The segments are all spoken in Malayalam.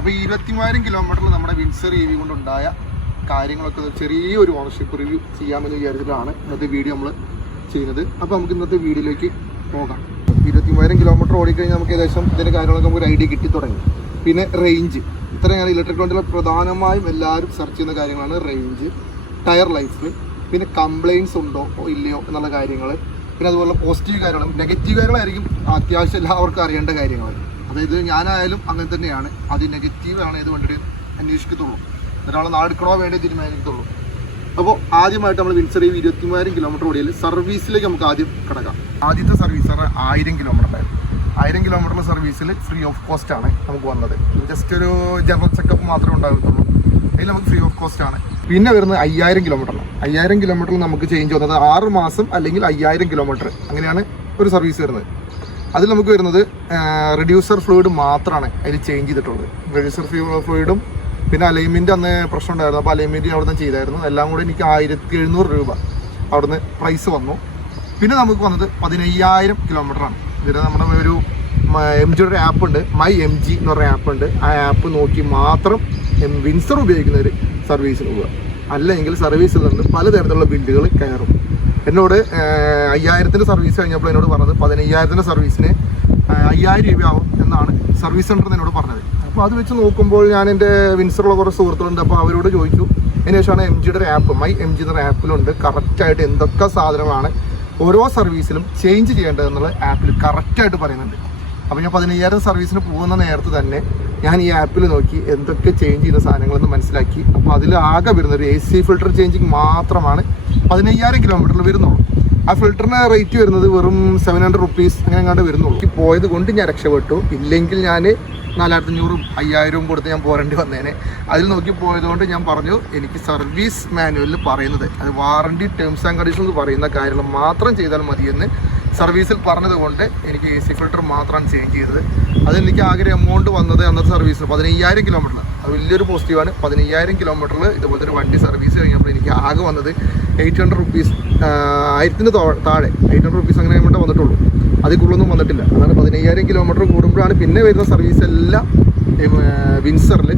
അപ്പോൾ 23,000 കിലോമീറ്ററിൽ നമ്മുടെ വിൻസർ EV കൊണ്ടുണ്ടായ കാര്യങ്ങളൊക്കെ ചെറിയൊരു ഓണർഷിപ്പ് റിവ്യൂ ചെയ്യാമെന്ന് വിചാരിച്ചിട്ടാണ് ഇന്നത്തെ വീഡിയോ നമ്മൾ ചെയ്യുന്നത്. അപ്പോൾ നമുക്ക് ഇന്നത്തെ വീഡിയോയിലേക്ക് പോകാം. 23,000 കിലോമീറ്റർ ഓടിക്കഴിഞ്ഞാൽ നമുക്ക് ഏകദേശം ഇതിൻ്റെ കാര്യങ്ങളൊക്കെ നമുക്ക് ഒരു ഐഡിയ കിട്ടി തുടങ്ങി. പിന്നെ റേഞ്ച്, ഇത്രയാണ് ഇലക്ട്രിക് വണ്ടിയിൽ പ്രധാനമായും എല്ലാവരും സെർച്ച് ചെയ്യുന്ന കാര്യങ്ങളാണ് റേഞ്ച്, ടയർ ലൈഫ്, പിന്നെ കംപ്ലയിൻസ് ഉണ്ടോ ഇല്ലയോ എന്നുള്ള കാര്യങ്ങൾ, പിന്നെ അതുപോലെ പോസിറ്റീവ് കാര്യങ്ങളും നെഗറ്റീവ് കാര്യങ്ങളായിരിക്കും അത്യാവശ്യം എല്ലാവർക്കും അറിയേണ്ട കാര്യങ്ങൾ. അതായത് ഞാനായാലും അങ്ങനെ തന്നെയാണ്. അത് നെഗറ്റീവാണ് ഏത് വണ്ടി അന്വേഷിക്കത്തുള്ളൂ, ഒരാൾ നാടെടുക്കണോ വേണ്ടി തീരുമാനിക്കത്തുള്ളൂ. അപ്പോൾ ആദ്യമായിട്ട് നമ്മൾ വിൻസർ 23,000 കിലോമീറ്റർ ഓടിയാൽ സർവീസിലേക്ക് നമുക്ക് ആദ്യം കിടക്കാം. ആദ്യത്തെ സർവീസ് 1000 കിലോമീറ്റർ ആയിരുന്നു. 1000 കിലോമീറ്റർ സർവീസിൽ ഫ്രീ ഓഫ് കോസ്റ്റ് ആണ് നമുക്ക് വന്നത്. ജസ്റ്റ് ഒരു ജനറൽ ചെക്കപ്പ് മാത്രമേ ഉണ്ടാകത്തുള്ളൂ, അതിൽ നമുക്ക് ഫ്രീ ഓഫ് കോസ്റ്റ് ആണ്. പിന്നെ വരുന്നത് 5000 കിലോമീറ്ററാണ്. 5000 കിലോമീറ്ററിൽ നമുക്ക് ചേഞ്ച് വന്നത് 6 മാസം അല്ലെങ്കിൽ 5000 കിലോമീറ്റർ, അങ്ങനെയാണ് ഒരു സർവീസ് വരുന്നത്. അതിൽ നമുക്ക് വരുന്നത് റെഡ്യൂസർ ഫ്ലൂയിഡ് മാത്രമാണ് അതിൽ ചേഞ്ച് ചെയ്തിട്ടുള്ളത്. റെഡ്യൂസർ ഫ്ലൂയിഡും പിന്നെ അലൈൻമെൻറ്റ് അന്ന് പ്രശ്നം ഉണ്ടായിരുന്നു. അപ്പോൾ അലൈൻമെൻറ്റ് അവിടെ നിന്ന് ചെയ്തായിരുന്നു. എല്ലാം കൂടി എനിക്ക് 1700 രൂപ അവിടുന്ന് പ്രൈസ് വന്നു. പിന്നെ നമുക്ക് വന്നത് 15,000 കിലോമീറ്ററാണ്. ഇതിൽ നമ്മുടെ ഒരു MGയുടെ ഒരു ആപ്പ് ഉണ്ട്, മൈ MG എന്ന് പറഞ്ഞ ആപ്പ് ഉണ്ട്. ആ ആപ്പ് നോക്കി മാത്രം വിൻസർ ഉപയോഗിക്കുന്നവർ സർവീസിന് പോവുക, അല്ലെങ്കിൽ സർവീസിൽ നിന്ന് പലതരത്തിലുള്ള ബില്ലുകൾ കയറും. എന്നോട് 5000 സർവീസ് കഴിഞ്ഞപ്പോൾ എന്നോട് പറഞ്ഞത് 15,000 സർവീസിന് 5000 രൂപയാവും എന്നാണ് സർവീസ് സെൻ്ററിൽ എന്നോട് പറഞ്ഞത്. അപ്പോൾ അത് വെച്ച് നോക്കുമ്പോൾ ഞാൻ എൻ്റെ വിൻസറുള്ള കുറേ സുഹൃത്തുക്കളുണ്ട്. അപ്പോൾ അവരോട് ചോദിച്ചു. അതിന് ശേഷമാണ് MGയുടെ ഒരു ആപ്പ്, മൈ MG എന്നൊരു ആപ്പിലുണ്ട് കറക്റ്റായിട്ട് എന്തൊക്കെ സാധനങ്ങളാണ് ഓരോ സർവീസിലും ചേഞ്ച് ചെയ്യേണ്ടതെന്നുള്ള ആപ്പിൽ കറക്റ്റായിട്ട് പറയുന്നുണ്ട്. അപ്പോൾ ഞാൻ 15,000 സർവീസിന് പോകുന്ന നേരത്ത് തന്നെ ഞാൻ ഈ ആപ്പിൽ നോക്കി എന്തൊക്കെ ചേഞ്ച് ചെയ്ത സാധനങ്ങളെന്ന് മനസ്സിലാക്കി. അപ്പോൾ അതിൽ ആകെ വരുന്നൊരു AC ഫിൽറ്റർ ചേഞ്ചിങ് മാത്രമാണ് 15,000 കിലോമീറ്ററിൽ വരുന്നുള്ളൂ. ആ ഫിൽറ്ററിന് റേറ്റ് വരുന്നത് വെറും 700 റുപ്പീസ് അങ്ങനെ എങ്ങാണ്ട് വരുന്നുള്ളൂ. പോയത് കൊണ്ട് ഞാൻ രക്ഷപ്പെട്ടു, ഇല്ലെങ്കിൽ ഞാൻ 4500 5000 കൊടുത്ത് ഞാൻ പോരേണ്ടി വന്നേനെ. അതിൽ നോക്കി പോയതുകൊണ്ട് ഞാൻ പറഞ്ഞു എനിക്ക് സർവീസ് മാനുവലിൽ പറയുന്നത്, അത് വാറണ്ടി ടേംസ് ആൻഡ് കണ്ടീഷൻസ് പറയുന്ന കാര്യങ്ങൾ മാത്രം ചെയ്താൽ മതിയെന്ന് സർവീസിൽ പറഞ്ഞത് കൊണ്ട് എനിക്ക് AC ഫിൽറ്റർ മാത്രമാണ് ചേഞ്ച് ചെയ്തത്. അതെനിക്ക് ആകെ എമൗണ്ട് വന്നത് അന്നത്തെ സർവീസിൽ 15,000 കിലോമീറ്റർ. അത് വലിയൊരു പോസിറ്റീവാണ്. 15,000 കിലോമീറ്ററിൽ ഇതുപോലത്തെ ഒരു വണ്ടി സർവീസ് കഴിഞ്ഞപ്പോൾ എനിക്ക് ആകെ വന്നത് 800 റുപ്പീസ്, 1000 താഴെ 800 റുപ്പീസ് അങ്ങനെ ആയിട്ട് വന്നിട്ടുള്ളൂ. അതിൽ കൂടുതലൊന്നും വന്നിട്ടില്ല. അതാണ് 15,000 കിലോമീറ്റർ കൂടുമ്പോഴാണ് പിന്നെ വരുന്ന സർവീസ് എല്ലാം വിൻസറിൽ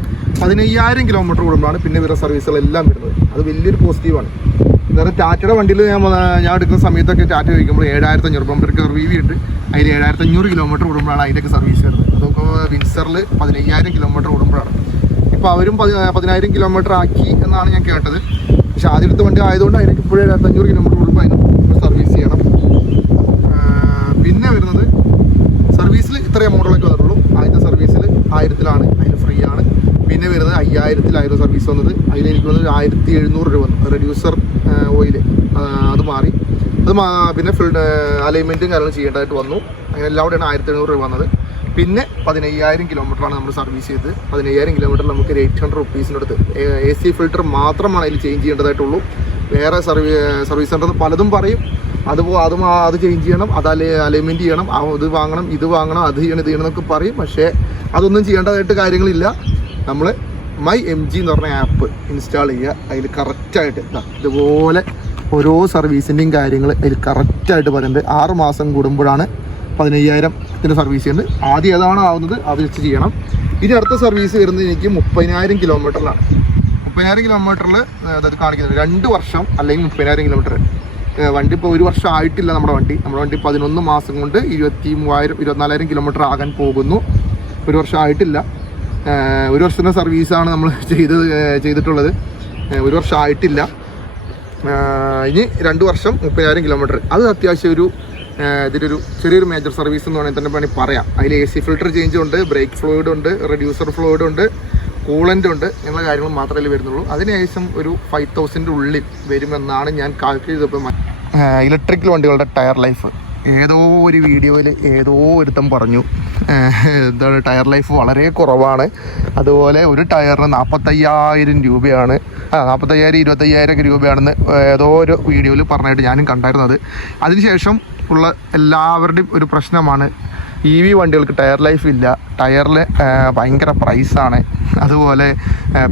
15,000 കിലോമീറ്റർ കൂടുമ്പോഴാണ് പിന്നെ വരുന്ന സർവീസുകളെല്ലാം വരുന്നത്. അത് വലിയൊരു പോസിറ്റീവാണ്. കാരണം ടാറ്റയുടെ വണ്ടിയിൽ ഞാൻ എടുക്കുന്ന സമയത്തൊക്കെ ടാറ്റ ചോദിക്കുമ്പോൾ 7,500 ബമ്പർക്ക് റിവ്യൂ ഉണ്ട്. അതിൽ 7,500 കിലോമീറ്റർ കൂടുമ്പോഴാണ് അതിൻ്റെയൊക്കെ സർവീസ് വരുന്നത്. അതൊക്കെ വിൻസറിൽ 15,000 കിലോമീറ്റർ കൂടുമ്പോഴാണ്. ഇപ്പോൾ അവരും 10,000 കിലോമീറ്റർ ആക്കി എന്നാണ് ഞാൻ കേട്ടത്. പക്ഷെ ആദ്യത്തെ വണ്ടി ആയതുകൊണ്ട് അതിനൊക്കെ ഇപ്പോഴും 7,500 കിലോമീറ്റർ കൂടുമ്പോൾ അതിന് സർവീസ് ചെയ്യണം. പിന്നെ വരുന്നത് സർവീസിൽ ഇത്രയും എമൗണ്ടുകളൊക്കെ വന്നിട്ടുള്ളൂ. ആദ്യത്തെ സർവീസിൽ 1000-ലാണ്, അതിന് ഫ്രീ ആണ്. പിന്നെ വരുന്നത് 5000-ലായിരുന്നു സർവീസ് വന്നത്. അതിൽ എനിക്ക് വന്നത് 1700 രൂപ വന്നു. റെഡ്യൂസർ ഓയിൽ അത് മാറി. അത് പിന്നെ അലൈൻമെൻറ്റും കാര്യങ്ങളും ചെയ്യേണ്ടതായിട്ട് വന്നു. അങ്ങനെ എല്ലാം കൂടെയാണ് 1700 രൂപ വന്നത്. പിന്നെ 15,000 കിലോമീറ്ററാണ് നമ്മൾ സർവീസ് ചെയ്തത്. 15,000 കിലോമീറ്റർ നമുക്ക് 800 റുപ്പീസിനടുത്ത് AC ഫിൽറ്റർ മാത്രമാണ് അതിൽ ചേഞ്ച് ചെയ്യേണ്ടതായിട്ടുള്ളൂ. വേറെ സർവീസ് സെൻ്ററിൽ പലതും പറയും, അത് ചേഞ്ച് ചെയ്യണം, അത് അലൈൻമെൻറ്റ് ചെയ്യണം, ഇത് വാങ്ങണം, ഇത് വാങ്ങണം, അത് ചെയ്യണം, ഇത് ചെയ്യണം എന്നൊക്കെ പറയും. പക്ഷേ അതൊന്നും ചെയ്യേണ്ടതായിട്ട് കാര്യങ്ങളില്ല. നമ്മൾ മൈ MG എന്ന് പറഞ്ഞ ആപ്പ് ഇൻസ്റ്റാൾ ചെയ്യുക. അതിൽ കറക്റ്റായിട്ട് ഇതുപോലെ ഓരോ സർവീസിൻ്റെയും കാര്യങ്ങൾ അതിൽ കറക്റ്റായിട്ട് പറയുന്നത്. 6 മാസം കൂടുമ്പോഴാണ് 15,000 സർവീസ് ചെയ്യുന്നത്. ആദ്യം ഏതാണോ ആവുന്നത് അത് വെച്ച് ചെയ്യണം. ഇനി അടുത്ത സർവീസ് വരുന്നത് എനിക്ക് 30,000 കിലോമീറ്ററിലാണ്. 30,000 കിലോമീറ്ററിൽ അതായത് കാണിക്കുന്നത് 2 വർഷം അല്ലെങ്കിൽ 30,000 കിലോമീറ്റർ. വണ്ടി ഇപ്പോൾ 1 വർഷം ആയിട്ടില്ല. നമ്മുടെ വണ്ടി 11 മാസം കൊണ്ട് 24,000 കിലോമീറ്റർ ആകാൻ പോകുന്നു. 1 വർഷം ആയിട്ടില്ല. 1 വർഷത്തെ സർവീസാണ് നമ്മൾ ചെയ്തിട്ടുള്ളത്. 1 വർഷം ആയിട്ടില്ല. ഇനി 2 വർഷം 30,000 കിലോമീറ്റർ. അത് അത്യാവശ്യം ഇതിലൊരു ചെറിയൊരു മേജർ സർവീസ് എന്ന് വേണമെങ്കിൽ തന്നെ വേണമെങ്കിൽ പറയാം. അതിൽ AC ഫിൽറ്റർ ചേഞ്ച് ഉണ്ട്, ബ്രേക്ക് ഫ്ലൂയിഡ് ഉണ്ട്, റെഡ്യൂസർ ഫ്ലൂയിഡ് ഉണ്ട്, കൂളൻ്റ് ഉണ്ട്, എന്നുള്ള കാര്യങ്ങൾ മാത്രമേ വരുന്നുള്ളൂ. അതിനേശം ഒരു 5,000 ഉള്ളിൽ വരുമെന്നാണ് ഞാൻ കാൽക്കുലേറ്റ് ചെയ്തപ്പോൾ. ഇലക്ട്രിക്കൽ വണ്ടികളുടെ ടയർ ലൈഫ് ഏതോ ഒരു വീഡിയോയിൽ ഏതോ ഒരുത്തം പറഞ്ഞു എന്താണ് ടയർ ലൈഫ് വളരെ കുറവാണ്. അതുപോലെ ഒരു ടയറിന് 45,000 രൂപയാണ്, 45,000 25,000 രൂപയാണെന്ന് ഏതോ ഒരു വീഡിയോയിൽ പറഞ്ഞായിട്ട് ഞാനും കണ്ടായിരുന്നത്. അതിനുശേഷം ഉള്ള എല്ലാവരുടെയും ഒരു പ്രശ്നമാണ് EV വണ്ടികൾക്ക് ടയർ ലൈഫ് ഇല്ല, ടയറിൽ ഭയങ്കര പ്രൈസാണ്, അതുപോലെ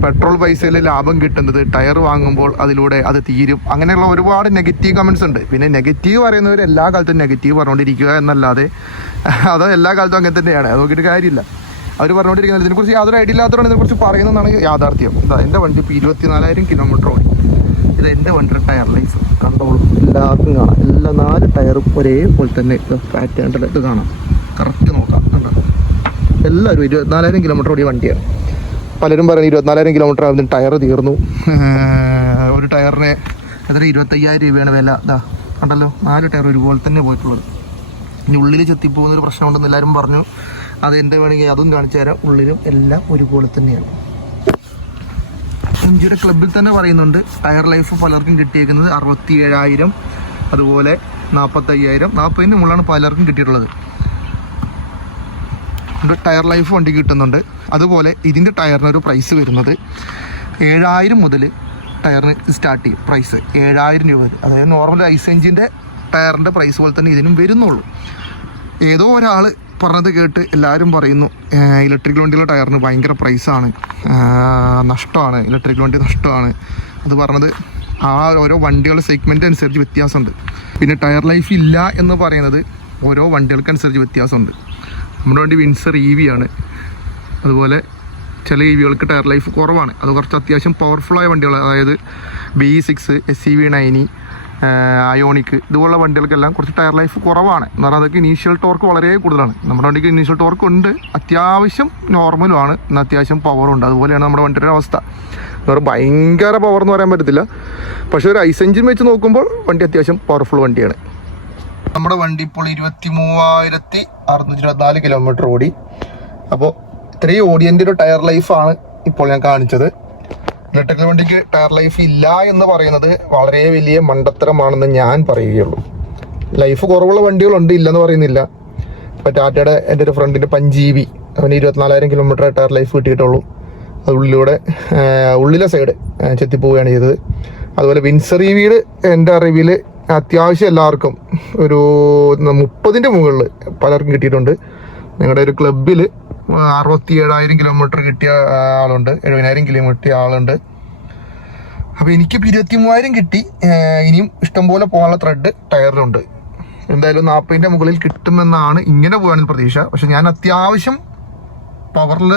പെട്രോൾ പൈസയിൽ ലാഭം കിട്ടുന്നത് ടയർ വാങ്ങുമ്പോൾ അതിലൂടെ അത് തീരും, അങ്ങനെയുള്ള ഒരുപാട് നെഗറ്റീവ് കമൻറ്റ്സ് ഉണ്ട്. പിന്നെ നെഗറ്റീവ് പറയുന്നവർ എല്ലാ കാലത്തും നെഗറ്റീവ് പറഞ്ഞുകൊണ്ടിരിക്കുക എന്നല്ലാതെ അത് എല്ലാ കാലത്തും അങ്ങനെ തന്നെയാണ്, അത് നോക്കിയിട്ട് കാര്യമില്ല. അവർ പറഞ്ഞുകൊണ്ടിരിക്കുന്നത് ഇതിനെക്കുറിച്ച് യാതൊരു ഐഡിയ ഇല്ലാത്തതുകൊണ്ട് ഇതിനെക്കുറിച്ച് പറയുന്നതാണ് യാഥാർത്ഥ്യം. എൻ്റെ വണ്ടി ഇപ്പോൾ 24,000 കിലോമീറ്റർ ഓടി. ഇത് എൻ്റെ വണ്ടിയുടെ ടയർ ലൈഫ് കണ്ടോളൂ, എല്ലാവർക്കും കാണാം. എല്ലാ 4 ടയറും ഒരേപോലെ തന്നെ പാറ്റേണിൽ ഇത് കാണാം, കറക്റ്റ് നോക്കാം. കണ്ടോ, എല്ലാവരും 24,000 കിലോമീറ്റർ ഓടിയ വണ്ടിയാണ്. പലരും പറയുന്നത് 24,000 കിലോമീറ്റർ ആകുമ്പോൾ ടയർ തീർന്നു, ഒരു ടയറിന് എത്ര 25,000 രൂപയാണ് വില. ഇതാ കണ്ടല്ലോ, 4 ടയർ ഒരുപോലെ തന്നെ പോയിട്ടുള്ളത്. ഇനി ഉള്ളിൽ ചെത്തിപ്പോകുന്നൊരു പ്രശ്നമുണ്ടെന്ന് എല്ലാവരും പറഞ്ഞു. അത് എൻ്റെ വേണമെങ്കിൽ അതും കാണിച്ചു തരാം. ഉള്ളിലും എല്ലാം ഒരുപോലെ തന്നെയാണ്. എംജിയുടെ ക്ലബിൽ തന്നെ പറയുന്നുണ്ട് ടയർ ലൈഫ് പലർക്കും കിട്ടിയിരിക്കുന്നത് 67,000, അതുപോലെ 45,000, 40-ന് മുകളിലാണ് പലർക്കും കിട്ടിയിട്ടുള്ളത്. ടയർ ലൈഫ് വണ്ടി കിട്ടുന്നുണ്ട്. അതുപോലെ ഇതിൻ്റെ ടയറിനൊരു പ്രൈസ് വരുന്നത് 7,000 മുതൽ ടയറിന് സ്റ്റാർട്ട് ചെയ്യും. പ്രൈസ് 7,000 രൂപ. അതായത് നോർമൽ ഐസ് എഞ്ചിൻ്റെ ടയറിൻ്റെ പ്രൈസ് പോലെ തന്നെ ഇതിനും വരുന്നുള്ളൂ. ഏതോ ഒരാൾ പറഞ്ഞത് കേട്ട് എല്ലാവരും പറയുന്നു ഇലക്ട്രിക് വണ്ടിയുടെ ടയറിന് ഭയങ്കര പ്രൈസാണ്, നഷ്ടമാണ്, ഇലക്ട്രിക് വണ്ടി നഷ്ടമാണ്. അത് പറഞ്ഞത് ആ ഓരോ വണ്ടികളുടെ സെഗ്മെൻ്റ് അനുസരിച്ച് വ്യത്യാസമുണ്ട്. പിന്നെ ടയർ ലൈഫ് ഇല്ല എന്ന് പറയുന്നത് ഓരോ വണ്ടികൾക്കനുസരിച്ച് വ്യത്യാസമുണ്ട്. നമ്മുടെ വണ്ടി വിൻസർ EV ആണ്. അതുപോലെ ചില EVകൾക്ക് ടയർ ലൈഫ് കുറവാണ്. അത് കുറച്ച് അത്യാവശ്യം പവർഫുള്ളായ വണ്ടികൾ, അതായത് BE6, SCV 9, അയോണിക്, ഇതുപോലുള്ള വണ്ടികൾക്കെല്ലാം കുറച്ച് ടയർ ലൈഫ് കുറവാണ്. എന്ന് പറഞ്ഞാൽ അതൊക്കെ ഇനീഷ്യൽ ടോർക്ക് വളരെ കൂടുതലാണ്. നമ്മുടെ വണ്ടിക്ക് ഇനീഷ്യൽ ടോർക്ക് ഉണ്ട്, അത്യാവശ്യം നോർമലുമാണ്, എന്നാൽ അത്യാവശ്യം പവറുണ്ട്. അതുപോലെയാണ് നമ്മുടെ വണ്ടിയുടെ അവസ്ഥ. എന്ന് പറഞ്ഞാൽ ഭയങ്കര പവർ എന്ന് പറയാൻ പറ്റത്തില്ല, പക്ഷേ ഒരു ഐസ് എഞ്ചിൻ വെച്ച് നോക്കുമ്പോൾ വണ്ടി അത്യാവശ്യം പവർഫുൾ വണ്ടിയാണ്. നമ്മുടെ വണ്ടി ഇപ്പോൾ 23,624 കിലോമീറ്റർ ഓടി. അപ്പോൾ ഇത്രയും ഓടിയൻ്റെ ഒരു ടയർ ലൈഫാണ് ഇപ്പോൾ ഞാൻ കാണിച്ചത്. ഇലക്ട്രിക്കൽ വണ്ടിക്ക് ടയർ ലൈഫ് ഇല്ല എന്ന് പറയുന്നത് വളരെ വലിയ മണ്ടത്തരമാണെന്ന് ഞാൻ പറയുകയുള്ളൂ. ലൈഫ് കുറവുള്ള വണ്ടികളുണ്ട്, ഇല്ലെന്ന് പറയുന്നില്ല. ഇപ്പോൾ ടാറ്റയുടെ എൻ്റെ ഒരു ഫ്രണ്ടിൻ്റെ പഞ്ചീവി, അവന് 24,000 കിലോമീറ്റർ ടയർ ലൈഫ് കിട്ടിയിട്ടുള്ളൂ. അത് ഉള്ളിലെ സൈഡ് ചെത്തിപ്പോവുകയാണ് ചെയ്തത്. അതുപോലെ വിൻസർ EVയുടെ എൻ്റെ അറിവിൽ അത്യാവശ്യം എല്ലാവർക്കും ഒരു 30-ന്റെ മുകളിൽ പലർക്കും കിട്ടിയിട്ടുണ്ട്. ഞങ്ങളുടെ ഒരു ക്ലബിൽ 67,000 കിലോമീറ്റർ കിട്ടിയ ആളുണ്ട്, 70,000 കിലോമീറ്റർ കിട്ടിയ ആളുണ്ട്. അപ്പോൾ എനിക്കിപ്പോൾ 23,000 കിട്ടി. ഇനിയും ഇഷ്ടംപോലെ പോകാനുള്ള ത്രെഡ് ടയറിലുണ്ട്. എന്തായാലും 40-ന്റെ മുകളിൽ കിട്ടുമെന്നാണ് ഇങ്ങനെ പോകാനുള്ള പ്രതീക്ഷ. പക്ഷെ ഞാൻ അത്യാവശ്യം പവറിൽ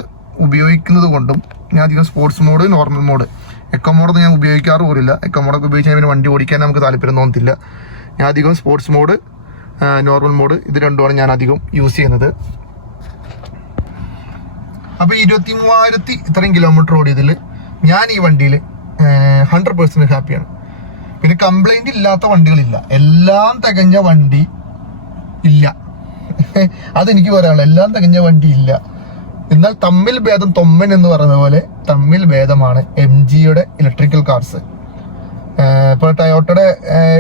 ഉപയോഗിക്കുന്നത് കൊണ്ടും ഞാൻ അധികം sports mode, normal mode, eco മോഡൊന്നും ഞാൻ ഉപയോഗിക്കാറ് പോലില്ല. എക്കോ മോഡൊക്കെ ഉപയോഗിച്ചാൽ പിന്നെ വണ്ടി ഓടിക്കാൻ നമുക്ക് താല്പര്യം തോന്നത്തില്ല. ഞാൻ അധികം സ്പോർട്സ് മോഡ്, നോർമൽ മോഡ്, ഇത് രണ്ടുമാണ് ഞാൻ അധികം യൂസ് ചെയ്യുന്നത്. അപ്പോൾ 23,000 ഇത്രയും കിലോമീറ്റർ ഓടിയതിൽ ഞാൻ ഈ വണ്ടിയിൽ 100% ഹാപ്പിയാണ്. പിന്നെ കംപ്ലൈൻറ്റ് ഇല്ലാത്ത വണ്ടികളില്ല, എല്ലാം തികഞ്ഞ വണ്ടി ഇല്ല. അതെനിക്ക് പറയാനുള്ളത്, എല്ലാം തികഞ്ഞ വണ്ടി ഇല്ല. എന്നാൽ തമ്മിൽ ഭേദം തൊമ്മൻ എന്ന് പറയുന്ന പോലെ തമ്മിൽ ഭേദമാണ് MGയുടെ ഇലക്ട്രിക്കൽ കാർസ്. ഇപ്പോൾ ടയോട്ടയുടെ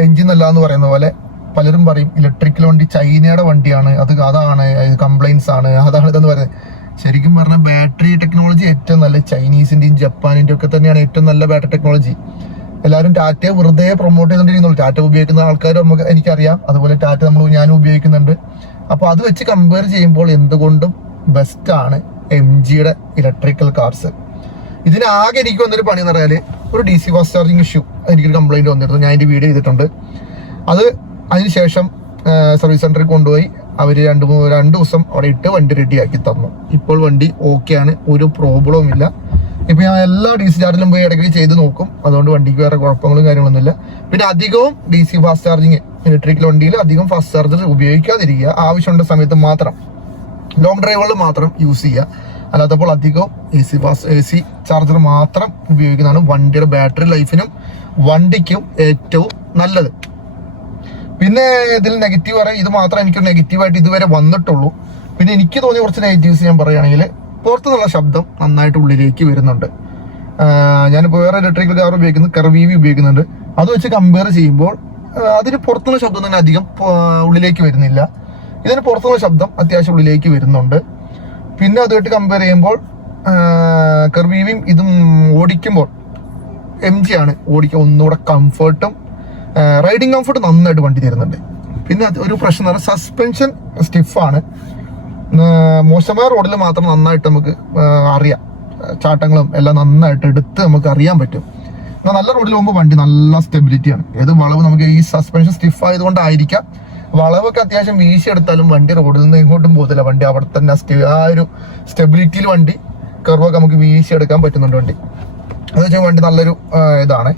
എഞ്ചിൻ അല്ല എന്ന് പറയുന്ന പോലെ പലരും പറയും ഇലക്ട്രിക്കൽ വണ്ടി ചൈനയുടെ വണ്ടിയാണ്, അതാണ് കംപ്ലൈൻറ്റ്സ് ആണ്, അതാണ് ഇതെന്ന് പറയുന്നത്. ശരിക്കും പറഞ്ഞാൽ ബാറ്ററി ടെക്നോളജി ഏറ്റവും നല്ല ചൈനീസിൻ്റെയും ജപ്പാനിൻ്റെയും ഒക്കെ തന്നെയാണ് ഏറ്റവും നല്ല ബാറ്ററി ടെക്നോളജി. എല്ലാവരും ടാറ്റയെ വെറുതെ പ്രൊമോട്ട് ചെയ്തുകൊണ്ടിരിക്കുന്നുള്ളൂ. ടാറ്റ ഉപയോഗിക്കുന്ന ആൾക്കാരും എനിക്കറിയാം, അതുപോലെ ടാറ്റ ഞാനും ഉപയോഗിക്കുന്നുണ്ട്. അപ്പോൾ അത് വെച്ച് കമ്പയർ ചെയ്യുമ്പോൾ എന്തുകൊണ്ടും ബെസ്റ്റാണ് MGയുടെ ഇലക്ട്രിക്കൽ കാർസ്. ഇതിനാകെ എനിക്ക് വന്നൊരു പണി എന്ന് പറഞ്ഞാൽ ഒരു DC ഫാസ്റ്റ് ചാർജിങ് ഇഷ്യൂ, എനിക്കൊരു കംപ്ലൈൻറ്റ് വന്നിരുന്നു. ഞാൻ എൻ്റെ വീഡിയോ ചെയ്തിട്ടുണ്ട്. അതിനുശേഷം സർവീസ് സെൻറ്ററിൽ കൊണ്ടുപോയി അവർ 2 ദിവസം അവിടെ ഇട്ട് വണ്ടി റെഡിയാക്കി തന്നു. ഇപ്പോൾ വണ്ടി ഓക്കെയാണ്, ഒരു പ്രോബ്ലവും ഇല്ല. ഇപ്പോൾ ഞാൻ എല്ലാ DC ചാർജിലും പോയി ഇടയ്ക്ക് ചെയ്ത് നോക്കും. അതുകൊണ്ട് വണ്ടിക്ക് വേറെ കുഴപ്പങ്ങളും കാര്യങ്ങളൊന്നുമില്ല. പിന്നെ അധികവും DC ഫാസ്റ്റ് ചാർജിങ്, ഇലക്ട്രിക്കൽ വണ്ടിയിൽ അധികം ഫാസ്റ്റ് ചാർജർ ഉപയോഗിക്കാതിരിക്കുക. ആവശ്യമുള്ള സമയത്ത് മാത്രം, ലോങ് ഡ്രൈവുകളിൽ മാത്രം യൂസ് ചെയ്യുക. അല്ലാത്തപ്പോൾ അധികം AC ചാർജർ മാത്രം ഉപയോഗിക്കുന്നതാണ് വണ്ടിയുടെ ബാറ്ററി ലൈഫിനും വണ്ടിക്കും ഏറ്റവും നല്ലത്. പിന്നെ ഇതിൽ നെഗറ്റീവ് പറയാം, ഇത് മാത്രം എനിക്ക് നെഗറ്റീവായിട്ട് ഇതുവരെ വന്നിട്ടുള്ളൂ. പിന്നെ എനിക്ക് തോന്നിയ കുറച്ച് നെഗറ്റീവ്സ് ഞാൻ പറയുകയാണെങ്കിൽ, പുറത്തുനിന്നുള്ള ശബ്ദം നന്നായിട്ട് ഉള്ളിലേക്ക് വരുന്നുണ്ട്. ഞാനിപ്പോൾ വേറെ ഇലക്ട്രിക്കൽ കാർ ഉപയോഗിക്കുന്നത്, കർവീവി ഉപയോഗിക്കുന്നുണ്ട്. അത് വെച്ച് കമ്പയർ ചെയ്യുമ്പോൾ അതിന് പുറത്തുനിന്ന് ശബ്ദം തന്നെ അധികം ഉള്ളിലേക്ക് വരുന്നില്ല. ഇതിന് പുറത്തുനിന്ന് ശബ്ദം അത്യാവശ്യം ഉള്ളിലേക്ക് വരുന്നുണ്ട്. പിന്നെ അതുമായിട്ട് കമ്പയർ ചെയ്യുമ്പോൾ കർവീവിയും ഇതും ഓടിക്കുമ്പോൾ MG ആണ് ഓടിക്കുക ഒന്നുകൂടെ കംഫർട്ടും റൈഡിങ് കംഫർട്ട് നന്നായിട്ട് വണ്ടി തരുന്നുണ്ട്. പിന്നെ ഒരു പ്രശ്നം എന്ന് പറഞ്ഞാൽ സസ്പെൻഷൻ സ്റ്റിഫാണ്. മോശമായ റോഡിൽ മാത്രം നന്നായിട്ട് നമുക്ക് അറിയാം, ചാട്ടങ്ങളും എല്ലാം നന്നായിട്ട് എടുത്ത് നമുക്ക് അറിയാൻ പറ്റും. എന്നാൽ നല്ല റോഡിൽ പോകുമ്പോൾ വണ്ടി നല്ല സ്റ്റെബിലിറ്റിയാണ്. ഏത് വളവ് നമുക്ക് ഈ സസ്പെൻഷൻ സ്റ്റിഫ് ആയതുകൊണ്ടായിരിക്കാം വളവൊക്കെ അത്യാവശ്യം വീശി എടുത്താലും വണ്ടി റോഡിൽ നിന്ന് ഇങ്ങോട്ടും പോകത്തില്ല. വണ്ടി അവിടെ തന്നെ ആ ഒരു സ്റ്റെബിലിറ്റിയിൽ വണ്ടി കർവൊക്കെ നമുക്ക് വീശി എടുക്കാൻ പറ്റുന്നുണ്ട് വണ്ടി. അത് വെച്ചാൽ വണ്ടി നല്ലൊരു ഇതാണ്.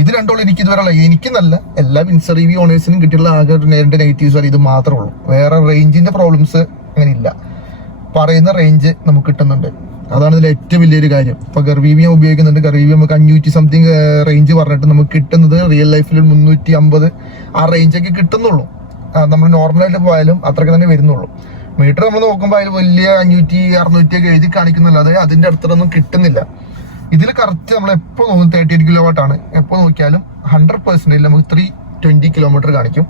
ഇത് രണ്ടുള്ളൂ എനിക്ക് ഇതുവരെ എനിക്കെന്നല്ല എല്ലാ വിൻസർ EV ഓണേഴ്സിനും കിട്ടിയുള്ള ആകെ നേരിട്ട് നെഗറ്റീവ്സ് ഇത് മാത്രമേ ഉള്ളൂ. വേറെ റേഞ്ചിന്റെ പ്രോബ്ലംസ് അങ്ങനെ ഇല്ല. പറയുന്ന റേഞ്ച് നമുക്ക് കിട്ടുന്നുണ്ട്, അതാണ് ഇതിൽ ഏറ്റവും വലിയൊരു കാര്യം. ഇപ്പൊ ഗർവീവി ഞാൻ ഉപയോഗിക്കുന്നുണ്ട്. ഗർവീവി നമുക്ക് 500 സംതിങ് റേഞ്ച് പറഞ്ഞിട്ട് നമുക്ക് കിട്ടുന്നത് റിയൽ ലൈഫിൽ 350 ആ റേഞ്ചൊക്കെ കിട്ടുന്നുള്ളൂ. നമ്മൾ നോർമലായിട്ട് പോയാലും അത്രയ്ക്ക് തന്നെ വരുന്നുള്ളൂ. മീറ്റർ നമ്മൾ നോക്കുമ്പോൾ അതിൽ വലിയ 500, 600 ഒക്കെ എഴുതി കാണിക്കുന്നല്ലാതെ അതിന്റെ അടുത്തൊന്നും കിട്ടുന്നില്ല. ഇതിൽ കറക്റ്റ് നമ്മൾ എപ്പോൾ നോക്കും 38 കിലോവാട്ട് ആണ്. എപ്പോൾ നോക്കിയാലും 100% നമുക്ക് 320 കിലോമീറ്റർ കാണിക്കും.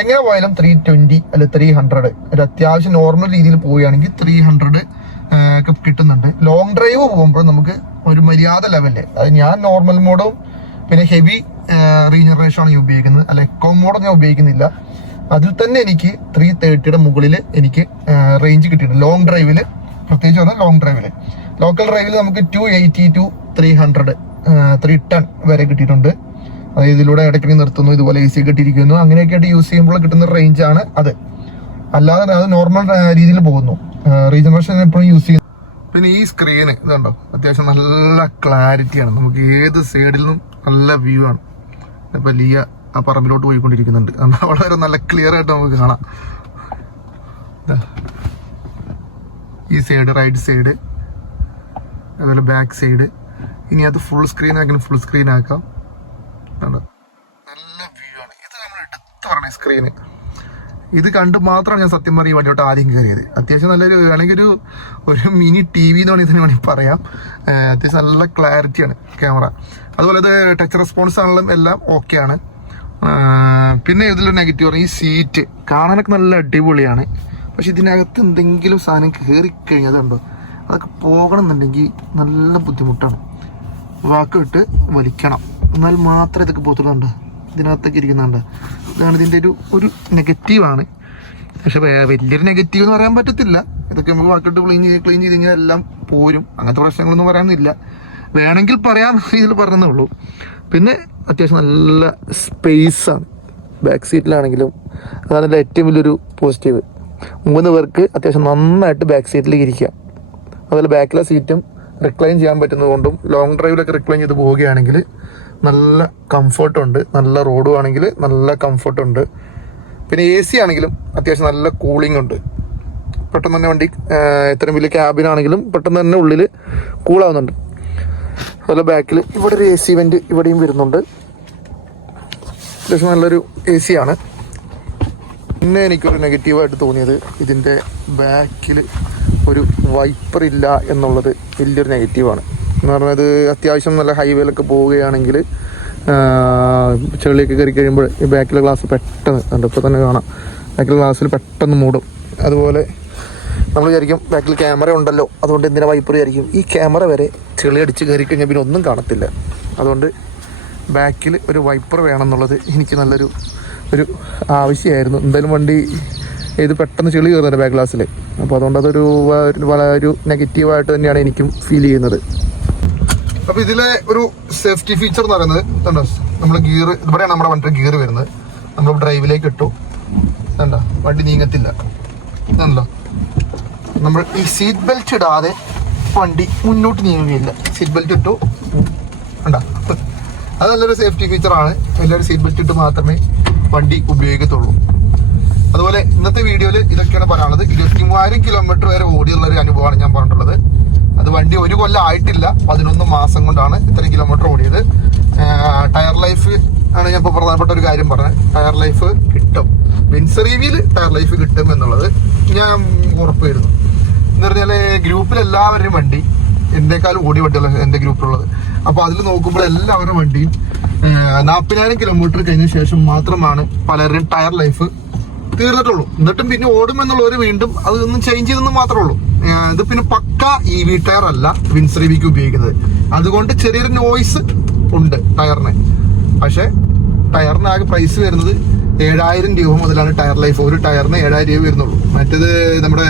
എങ്ങനെ പോയാലും 320 അല്ലെ 300 ഒരു അത്യാവശ്യം നോർമൽ രീതിയിൽ പോവുകയാണെങ്കിൽ 300 ഒക്കെ കിട്ടുന്നുണ്ട്. ലോങ് ഡ്രൈവ് പോകുമ്പോൾ നമുക്ക് ഒരു മര്യാദ ലെവലില്, അത് ഞാൻ നോർമൽ മോഡും പിന്നെ ഹെവി റീജനറേഷൻ ആണ് ഞാൻ ഉപയോഗിക്കുന്നത്, അല്ല എക്കോ മോഡും ഞാൻ ഉപയോഗിക്കുന്നില്ല. അതിൽ തന്നെ എനിക്ക് 330 മുകളിൽ എനിക്ക് റേഞ്ച് കിട്ടിയിട്ടുണ്ട് ലോങ് ഡ്രൈവില്. പ്രത്യേകിച്ച് പറഞ്ഞാൽ ലോങ് ഡ്രൈവില്. ലോക്കൽ ഡ്രൈവിൽ നമുക്ക് 280 to 300 310 വരെ കിട്ടിയിട്ടുണ്ട്. അതായത് ഇതിലൂടെ ഇടയ്ക്ക് നിർത്തുന്നു, ഇതുപോലെ AC കിട്ടിയിരിക്കുന്നു, അങ്ങനെയൊക്കെ ആയിട്ട് യൂസ് ചെയ്യുമ്പോൾ കിട്ടുന്ന റേഞ്ച് ആണ് അത്. അല്ലാതെ അത് നോർമൽ രീതിയിൽ പോകുന്നു. റീജനറേഷൻ എപ്പോഴും യൂസ് ചെയ്യുന്നു. പിന്നെ ഈ സ്ക്രീന് ഇതുണ്ടോ, അത്യാവശ്യം നല്ല ക്ലാരിറ്റിയാണ്. നമുക്ക് ഏത് സൈഡിൽ നിന്നും നല്ല വ്യൂ ആണ്. ഇപ്പൊ ലിയ ആ പറമ്പിലോട്ട് പോയിക്കൊണ്ടിരിക്കുന്നുണ്ട്, വളരെ നല്ല ക്ലിയർ ആയിട്ട് നമുക്ക് കാണാം. ഈ സൈഡ്, റൈറ്റ് സൈഡ്, അതുപോലെ ബാക്ക് സൈഡ്. ഇനി അത് ഫുൾ സ്ക്രീൻ ആക്കണം, ഫുൾ സ്ക്രീൻ ആക്കാം. നല്ല വ്യൂ ആണ്. ഇത് നമ്മൾ എടുത്ത് പറഞ്ഞ സ്ക്രീന് ഇത് കണ്ട് മാത്രമാണ് ഞാൻ സത്യം പറഞ്ഞ വണ്ടിയോട്ട് ആദ്യം കയറിയത്. അത്യാവശ്യം നല്ലൊരു വേണമെങ്കിൽ ഒരു മിനി TV എന്ന് വേണമെങ്കിൽ പറയാം. അത്യാവശ്യം നല്ല ക്ലാരിറ്റിയാണ് ക്യാമറ. അതുപോലെ ഇത് ടച്ച് റെസ്പോൺസ് ആണെങ്കിലും എല്ലാം ഓക്കെയാണ്. പിന്നെ ഇതിലൊരു നെഗറ്റീവ് പറഞ്ഞാൽ ഈ സീറ്റ് കാണാനൊക്കെ നല്ല അടിപൊളിയാണ്. പക്ഷെ ഇതിനകത്ത് എന്തെങ്കിലും സാധനം കയറിക്കഴിഞ്ഞാൽ അതുണ്ടോ, അതൊക്കെ പോകണം എന്നുണ്ടെങ്കിൽ നല്ല ബുദ്ധിമുട്ടാണ്. വാക്കിട്ട് വലിക്കണം, എന്നാൽ മാത്രമേ ഇതൊക്കെ പോത്തുള്ളൂ. ഇതിനകത്തൊക്കെ ഇരിക്കുന്നുണ്ട്. ഇതാണ് ഇതിൻ്റെ ഒരു നെഗറ്റീവാണ്. പക്ഷെ വലിയൊരു നെഗറ്റീവ് എന്ന് പറയാൻ പറ്റത്തില്ല. ഇതൊക്കെ നമുക്ക് വാക്കിട്ട് ക്ലീൻ ചെയ്ത് കഴിഞ്ഞാൽ എല്ലാം പോരും. അങ്ങനത്തെ പ്രശ്നങ്ങളൊന്നും പറയാനൊന്നുമില്ല. വേണമെങ്കിൽ പറയാൻ ഇതിൽ പറഞ്ഞതേ ഉള്ളൂ. പിന്നെ അത്യാവശ്യം നല്ല സ്പേസാണ് ബാക്ക് സീറ്റിലാണെങ്കിലും. അതാണ് ഇതിൻ്റെ ഏറ്റവും വലിയൊരു പോസിറ്റീവ്. 3 പേർക്ക് അത്യാവശ്യം നന്നായിട്ട് ബാക്ക് സീറ്റിലേക്ക് ഇരിക്കാം. അതുപോലെ ബാക്കിലെ സീറ്റും റിക്ലൈൻ ചെയ്യാൻ പറ്റുന്നത് കൊണ്ടും ലോങ് ഡ്രൈവിലൊക്കെ റിക്ലൈൻ ചെയ്ത് പോവുകയാണെങ്കിൽ നല്ല കംഫർട്ടുണ്ട്. നല്ല റോഡും ആണെങ്കിൽ നല്ല കംഫർട്ടുണ്ട്. പിന്നെ AC ആണെങ്കിലും അത്യാവശ്യം നല്ല കൂളിംഗ് ഉണ്ട്. പെട്ടെന്ന് തന്നെ വണ്ടി ഇത്രയും വലിയ ക്യാബിനാണെങ്കിലും പെട്ടെന്ന് തന്നെ ഉള്ളിൽ കൂളാവുന്നുണ്ട്. അതുപോലെ ബാക്കിൽ ഇവിടെ ഒരു AC വെന്റ് ഇവിടെയും വരുന്നുണ്ട്. അത്യാവശ്യം നല്ലൊരു AC ആണ്. പിന്നെ എനിക്കൊരു നെഗറ്റീവായിട്ട് തോന്നിയത് ഇതിൻ്റെ ബാക്കിൽ ഒരു വൈപ്പർ ഇല്ല എന്നുള്ളത് വലിയൊരു നെഗറ്റീവാണ്. എന്ന് പറഞ്ഞത് അത്യാവശ്യം നല്ല ഹൈവേയിലൊക്കെ പോവുകയാണെങ്കിൽ ചെളിയൊക്കെ കയറി കഴിയുമ്പോൾ ഈ ബാക്കിലെ ഗ്ലാസ് പെട്ടെന്ന് ഇപ്പോൾ തന്നെ കാണാം, ബാക്കിലെ ഗ്ലാസ്സിൽ പെട്ടെന്ന് മൂടും. അതുപോലെ നമ്മൾ വിചാരിക്കും ബാക്കിൽ ക്യാമറ ഉണ്ടല്ലോ അതുകൊണ്ട് എന്തിനാ വൈപ്പർ വിചാരിക്കും. ഈ ക്യാമറ വരെ ചെളി അടിച്ച് കയറി കഴിഞ്ഞാൽ പിന്നെ ഒന്നും കാണത്തില്ല. അതുകൊണ്ട് ബാക്കിൽ ഒരു വൈപ്പർ വേണമെന്നുള്ളത് എനിക്ക് നല്ലൊരു ആവശ്യമായിരുന്നു. എന്തായാലും വണ്ടി ഇത് പെട്ടെന്ന് ചെളി കയറുന്നുണ്ട് ബാക്ക് ഗ്ലാസ്സിൽ. അപ്പോൾ അതുകൊണ്ട് അതൊരു ഒരു നെഗറ്റീവായിട്ട് തന്നെയാണ് എനിക്കും ഫീൽ ചെയ്യുന്നത്. അപ്പോൾ ഇതിലെ ഒരു സേഫ്റ്റി ഫീച്ചർ എന്ന് പറയുന്നത് കണ്ടോ, നമ്മൾ ഗിയർ ഇവിടെയാണ് നമ്മുടെ വണ്ടിയുടെ ഗിയർ വരുന്നത്. നമ്മൾ ഡ്രൈവിലേക്ക് ഇട്ടു കണ്ടോ, വണ്ടി നീങ്ങത്തില്ല. കണ്ടോ, നമ്മൾ ഈ സീറ്റ് ബെൽറ്റ് ഇടാതെ വണ്ടി മുന്നോട്ട് നീങ്ങുകയില്ല. സീറ്റ് ബെൽറ്റ് ഇട്ടു കണ്ടോ, അത് നല്ലൊരു സേഫ്റ്റി ഫീച്ചറാണ്. എല്ലാവരും സീറ്റ് ബെൽറ്റ് ഇട്ട് മാത്രമേ വണ്ടി ഉപയോഗിക്കത്തുള്ളൂ. അതുപോലെ ഇന്നത്തെ വീഡിയോയിൽ ഇതൊക്കെയാണ് പറയാനുള്ളത്. 23,000 കിലോമീറ്റർ വരെ ഓടിയുള്ള ഒരു അനുഭവമാണ് ഞാൻ പറഞ്ഞിട്ടുള്ളത്. അത് വണ്ടി 1 കൊല്ലം ആയിട്ടില്ല, 11 മാസം കൊണ്ടാണ് ഇത്രയും കിലോമീറ്റർ ഓടിയത്. ടയർ ലൈഫ് ആണ് ഞാൻ ഇപ്പോൾ പ്രധാനപ്പെട്ട ഒരു കാര്യം പറഞ്ഞത്. ടയർ ലൈഫ് കിട്ടും, വിൻസർ EVയിൽ ടയർ ലൈഫ് കിട്ടും എന്നുള്ളത് ഞാൻ ഉറപ്പ് വരുന്നു. എന്ന് പറഞ്ഞാൽ ഗ്രൂപ്പിൽ എല്ലാവരുടെയും വണ്ടി എൻ്റെക്കാളും ഓടി വണ്ടിയുള്ള എൻ്റെ ഗ്രൂപ്പിലുള്ളത്. അപ്പോൾ അതിൽ നോക്കുമ്പോൾ എല്ലാവരുടെ വണ്ടിയും 40,000 കിലോമീറ്റർ കഴിഞ്ഞ ശേഷം മാത്രമാണ് പലരുടെയും ടയർ ലൈഫ് തീർന്നിട്ടുള്ളൂ. എന്നിട്ടും പിന്നെ ഓടുമെന്നുള്ളവർ വീണ്ടും അതൊന്നും ചേഞ്ച് ചെയ്തെന്ന് മാത്രമേ ഉള്ളൂ. ഇത് പിന്നെ പക്ക EV ടയർ അല്ല വിൻസർ EVക്ക് ഉപയോഗിക്കുന്നത്. അതുകൊണ്ട് ചെറിയൊരു നോയ്സ് ഉണ്ട് ടയറിന്. പക്ഷെ ടയറിനാകെ പ്രൈസ് വരുന്നത് 7,000 രൂപ മുതലാണ് ടയർ ലൈഫ്. ഒരു ടയറിന് 7,000 രൂപ വരുന്നുള്ളൂ. മറ്റേത് നമ്മുടെ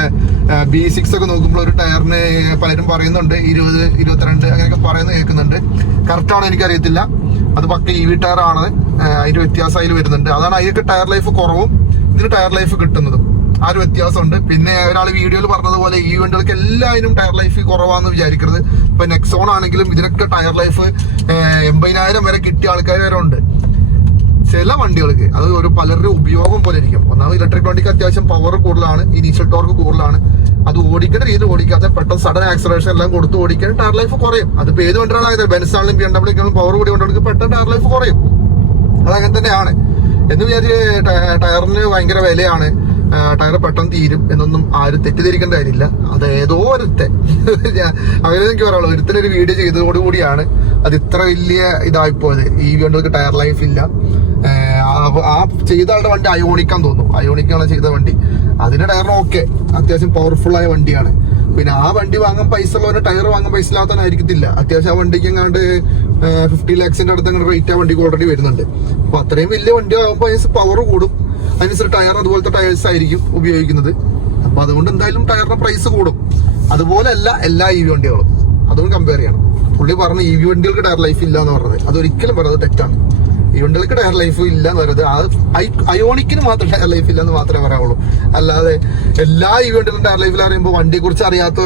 B6 ഒക്കെ നോക്കുമ്പോൾ ഒരു ടയറിന് പലരും പറയുന്നുണ്ട് 20, 22 അങ്ങനെയൊക്കെ പറയുന്നത് കേൾക്കുന്നുണ്ട്. കറക്റ്റാണോ എനിക്കറിയത്തില്ല. അത് പക്ക EV ടയർ ആണ്, അതിന്റെ വ്യത്യാസം അതിൽ വരുന്നുണ്ട്. അതാണ് അതിലൊക്കെ ടയർ ലൈഫ് കുറവും ഇതിന് ടയർ ലൈഫ് കിട്ടുന്നതും. ആ ഒരു വ്യത്യാസമുണ്ട്. പിന്നെ ഒരാൾ വീഡിയോയിൽ പറഞ്ഞതുപോലെ ഈ വണ്ടികൾക്ക് എല്ലാതിനും ടയർ ലൈഫ് കുറവാന്ന് വിചാരിക്കരുത്. ഇപ്പൊ നെക്സോൺ ആണെങ്കിലും ഇതിനൊക്കെ ടയർ ലൈഫ് 80,000 വരെ കിട്ടിയ ആൾക്കാർ വരെ ഉണ്ട് ചില വണ്ടികൾക്ക്. അത് ഒരു പലരുടെ ഉപയോഗം പോലെ ഇരിക്കും. ഒന്നാമത് ഇലക്ട്രിക് വണ്ടിക്ക് അത്യാവശ്യം പവർ കൂടുതലാണ്, ഇനീഷ്യൽ ടോർക്ക് കൂടുതലാണ്. അത് ഓടിക്കേണ്ട രീതിയിൽ ഓടിക്കാതെ പെട്ടെന്ന് സഡൻ ആക്സലറേഷൻ എല്ലാം കൊടുത്ത് ഓടിക്കാൻ ടയർ ലൈഫ് കുറയും. അതിപ്പോ ഏത് വണ്ടികളായത് ബെൻസാണെങ്കിലും BMW പവർ കൂടി വണ്ടികൾക്ക് പെട്ടെന്ന് ടയർ ലൈഫ് കുറയും. അതങ്ങനെ തന്നെയാണ്. എന്ന് വിചാരിച്ച് ടയറിന് ഭയങ്കര വിലയാണ്, ടയർ പെട്ടെന്ന് തീരും എന്നൊന്നും ആരും തെറ്റിദ്ധരിക്കേണ്ട കാര്യമില്ല. അത് ഏതോ ഒരുത്തൻ അങ്ങനെ എനിക്ക് പറയാനുള്ളൂ, ഒരുത്തനൊരു വീഡിയോ ചെയ്തതോടുകൂടിയാണ് അത് ഇത്ര വലിയ ഇതായിപ്പോയത്. ഈ വണ്ടികൾക്ക് ടയർ ലൈഫ് ഇല്ല. ആ ചെയ്ത ആളുടെ വണ്ടി അയോണിക്കാൻ തോന്നുന്നു, അയോണിക്കാണ് ചെയ്ത വണ്ടി. അതിന്റെ ടയറിന് ഓക്കെ അത്യാവശ്യം പവർഫുൾ ആയ വണ്ടിയാണ്. പിന്നെ ആ വണ്ടി വാങ്ങാൻ പൈസ ഉള്ളവരെ ടയർ വാങ്ങാൻ പൈസ ഇല്ലാത്തവനായിരിക്കത്തില്ല. അത്യാവശ്യം ആ വണ്ടിക്ക് എങ്ങാണ്ട് 50 lakhs അടുത്ത് അങ്ങനെ റേറ്റ് ആ വണ്ടിക്ക് ഓൾറെഡി വരുന്നുണ്ട്. അപ്പൊ അത്രയും വലിയ വണ്ടി ആകുമ്പോൾ അതിന് പവർ കൂടും, അതിനനുസരിച്ച് ടയർ അതുപോലത്തെ ടയേഴ്സ് ആയിരിക്കും ഉപയോഗിക്കുന്നത്. അപ്പൊ അതുകൊണ്ട് എന്തായാലും ടയറിന്റെ പ്രൈസ് കൂടും. അതുപോലെയല്ല എല്ലാ EV വണ്ടികളും, അതുകൊണ്ട് കമ്പയർ ചെയ്യണം. പുള്ളി പറഞ്ഞു EV വണ്ടികൾക്ക് ടയർ ലൈഫ് ഇല്ല എന്ന് പറഞ്ഞത്, അതൊരിക്കലും പറയുന്നത് തെറ്റാണ്. ഈ വണ്ടികൾക്ക് ടയർ ലൈഫ് ഇല്ല എന്ന് പറയുന്നത് അയോണിക്കിന് മാത്രം ടയർ ലൈഫ് ഇല്ല എന്ന് മാത്രമേ പറയാവുള്ളൂ. അല്ലാതെ എല്ലാ EV വണ്ടികളും ടയർ ലൈഫിൽ അറിയുമ്പോൾ വണ്ടിയെ കുറിച്ച് അറിയാത്ത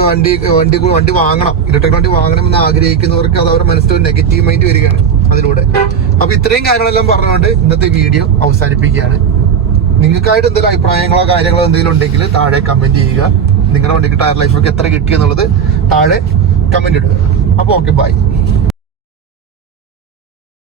വണ്ടി വാങ്ങണം, ഇലക്ട്രിക് വണ്ടി വാങ്ങണം എന്ന് ആഗ്രഹിക്കുന്നവർക്ക് അത് അവരുടെ മനസ്സിൽ ഒരു നെഗറ്റീവ് മൈൻഡ് വരികയാണ് അതിലൂടെ. അപ്പൊ ഇത്രയും കാര്യങ്ങളെല്ലാം പറഞ്ഞുകൊണ്ട് ഇന്നത്തെ വീഡിയോ അവസാനിപ്പിക്കുകയാണ്. നിങ്ങൾക്കായിട്ട് എന്തെങ്കിലും അഭിപ്രായങ്ങളോ കാര്യങ്ങളോ എന്തെങ്കിലും ഉണ്ടെങ്കിൽ താഴെ കമന്റ് ചെയ്യുക. നിങ്ങളുടെ വണ്ടിക്ക് ടയർ ലൈഫൊക്കെ എത്ര കിട്ടിയെന്നുള്ളത് താഴെ കമന്റ് ഇടുക. അപ്പോൾ ഓക്കെ, ബൈ.